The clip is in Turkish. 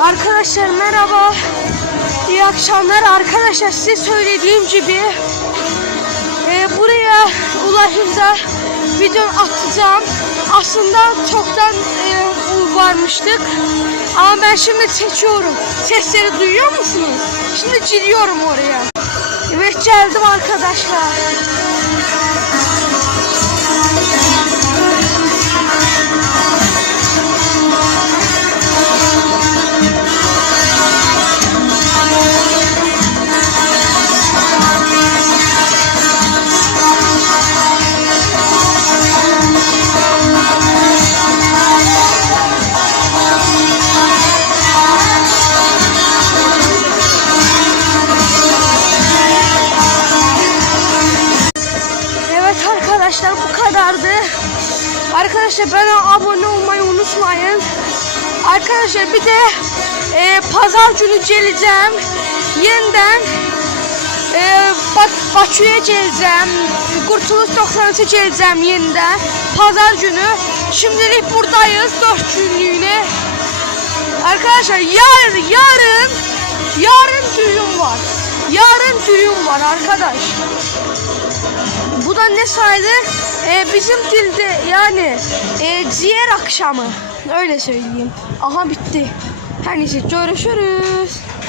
Arkadaşlar merhaba. İyi akşamlar arkadaşlar. Size söylediğim gibi buraya ulaşınca video atacağım. Aslında çoktan varmıştık. Ama ben şimdi seçiyorum. Sesleri duyuyor musunuz? Şimdi giriyorum oraya. Evet, geldim arkadaşlar. Arkadaşlar bu kadardı. Arkadaşlar bana abone olmayı unutmayın. Arkadaşlar bir de pazar günü geleceğim. Yeniden Bakü'ye geleceğim. Kurtuluş 93'e geleceğim yeniden. Pazar günü. Şimdilik buradayız 4 günlüğüne. Arkadaşlar yarın düğün var. Yarın düğün var arkadaş. Bu da ne saydı? Bizim dilde yani ciğer akşamı. Öyle söyleyeyim. Aha bitti. Her neyse görüşürüz.